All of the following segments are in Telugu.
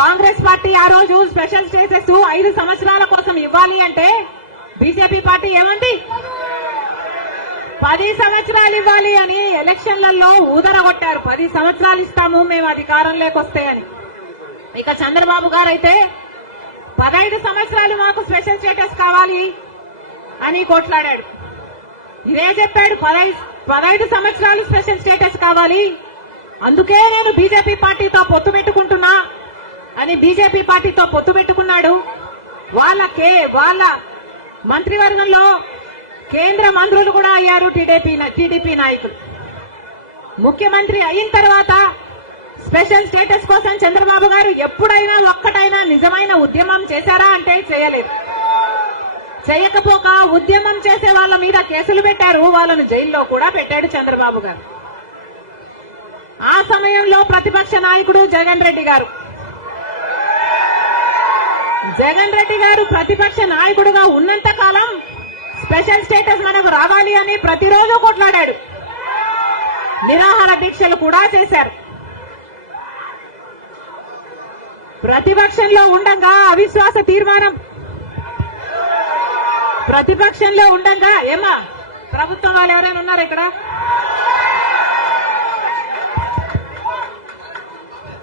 కాంగ్రెస్ పార్టీ ఆ రోజు స్పెషల్ స్టేటస్ ఐదు సంవత్సరాల కోసం ఇవ్వాలి అంటే బీజేపీ పార్టీ ఏమంది? పది సంవత్సరాలు ఇవ్వాలి అని ఎలక్షన్లలో ఊదరగొట్టారు. పది సంవత్సరాలు ఇస్తాము మేము అధికారంలోకి లేకొస్తే అని. ఇక చంద్రబాబు గారు అయితే పదహైదు సంవత్సరాలు మాకు స్పెషల్ స్టేటస్ కావాలి అని కొట్లాడాడు. ఇదే చెప్పాడు పదహైదు పదహైదు సంవత్సరాలు స్పెషల్ స్టేటస్ కావాలి అందుకే నేను బీజేపీ పార్టీతో పొత్తు పెట్టుకుంటున్నా అని బీజేపీ పార్టీతో పొత్తు పెట్టుకున్నాడు. వాళ్ళ కే వాళ్ళ మంత్రివర్గంలో కేంద్ర మంత్రులు కూడా అయ్యారు టీడీపీ టీడీపీ నాయకులు. ముఖ్యమంత్రి అయిన తర్వాత స్పెషల్ స్టేటస్ కోసం చంద్రబాబు గారు ఎప్పుడైనా ఒక్కటైనా నిజమైన ఉద్యమం చేశారా అంటే చేయలేదు. చేయకపోక ఉద్యమం చేసే వాళ్ళ మీద కేసులు పెట్టారు వాళ్ళను జైల్లో కూడా పెట్టాడు చంద్రబాబు గారు. ఆ సమయంలో ప్రతిపక్ష నాయకుడు జగన్ రెడ్డి గారు. జగన్ రెడ్డి గారు ప్రతిపక్ష నాయకుడుగా ఉన్నంత కాలం స్పెషల్ స్టేటస్ మనకు రావాలి అని ప్రతిరోజు కొట్లాడాడు. నిరాహార దీక్షలు కూడా చేశారు. ప్రతిపక్షంలో ఉండగా అవిశ్వాస తీర్మానం. ప్రతిపక్షంలో ఉండగా ఏమా ప్రభుత్వం వాళ్ళు ఎవరైనా ఉన్నారు ఇక్కడ?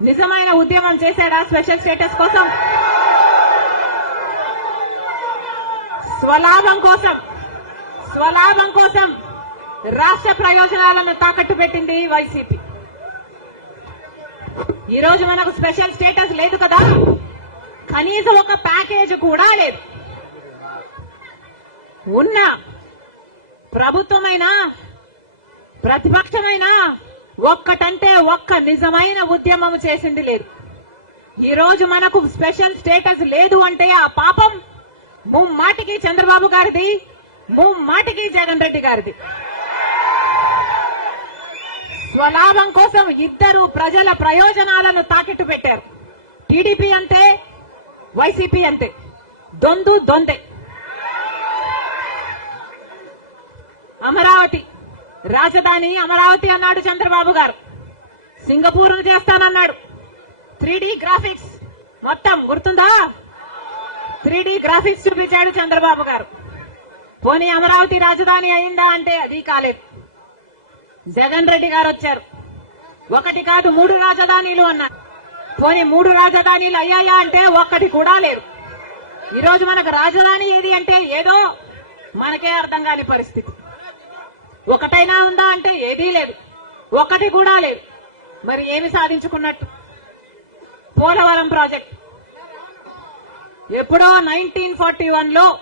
నిజమైన ఉద్యమం చేశాడా స్పెషల్ స్టేటస్ కోసం? స్వలాభం కోసం స్వలాభం కోసం రాష్ట్ర ప్రయోజనాలను తాకట్టు పెట్టింది వైసీపీ. ఈ రోజు మనకు స్పెషల్ స్టేటస్ లేదు కదా? కనీసం ఒక ప్యాకేజ్ కూడా లేదు. ఉన్న ప్రభుత్వమైనా ప్రతిపక్షమైనా ఒక్కటంటే ఒక్క నిజమైన ఉద్యమం చేసింది లేదు. ఈ రోజు మనకు స్పెషల్ స్టేటస్ లేదు అంటే ఆ పాపం ముమ్మాటికి చంద్రబాబు గారిది ముమ్మాటికి జగన్ రెడ్డి గారిది. స్వలాభం కోసం ఇద్దరు ప్రజల ప్రయోజనాలను తాకిట్టు పెట్టారు. టీడీపీ అంతే వైసీపీ అంతే దొందు దొందే. అమరావతి రాజధాని అమరావతి అన్నాడు చంద్రబాబు గారు. సింగపూర్ చేస్తానన్నాడు. త్రీ గ్రాఫిక్స్ మొత్తం గుర్తుందా? త్రీ గ్రాఫిక్స్ చూపించాడు చంద్రబాబు గారు. పోనీ అమరావతి రాజధాని అయిందా అంటే అది కాలేదు. జగన్ రెడ్డి గారు వచ్చారు. ఒకటి కాదు మూడు రాజధానీలు అన్నారు పోనీ మూడు రాజధానీలు అయ్యాయా అంటే ఒక్కటి కూడా లేరు ఈరోజు మనకు రాజధాని ఏది అంటే ఏదో మనకే అర్థం కాని పరిస్థితి. ఒకటైనా ఉందా అంటే ఏదీ లేదు. ఒకటి కూడా లేదు. మరి ఏమి సాధించుకున్నట్టు? పోలవరం ప్రాజెక్ట్. ఎప్పుడో నైన్టీన్ ఫార్టీ వన్లో